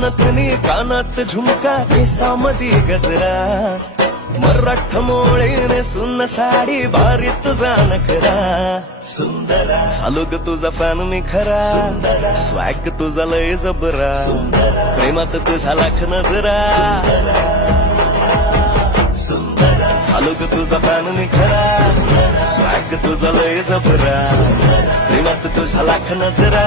नथनी कानात झुमका केसामधी गजरा मराठ मोळीने सुन्न साडी भारी तुझा नखरा सुंदरा झालो ग तुझा फॅन मी खरा स्वॅग तुझा लय जबरा प्रेमात तुझ्या लाख नजरा झालो ग तुझा फॅन मी खरा स्वॅग तुझा लय जबरा प्रेमात तुझ्या लाख नजरा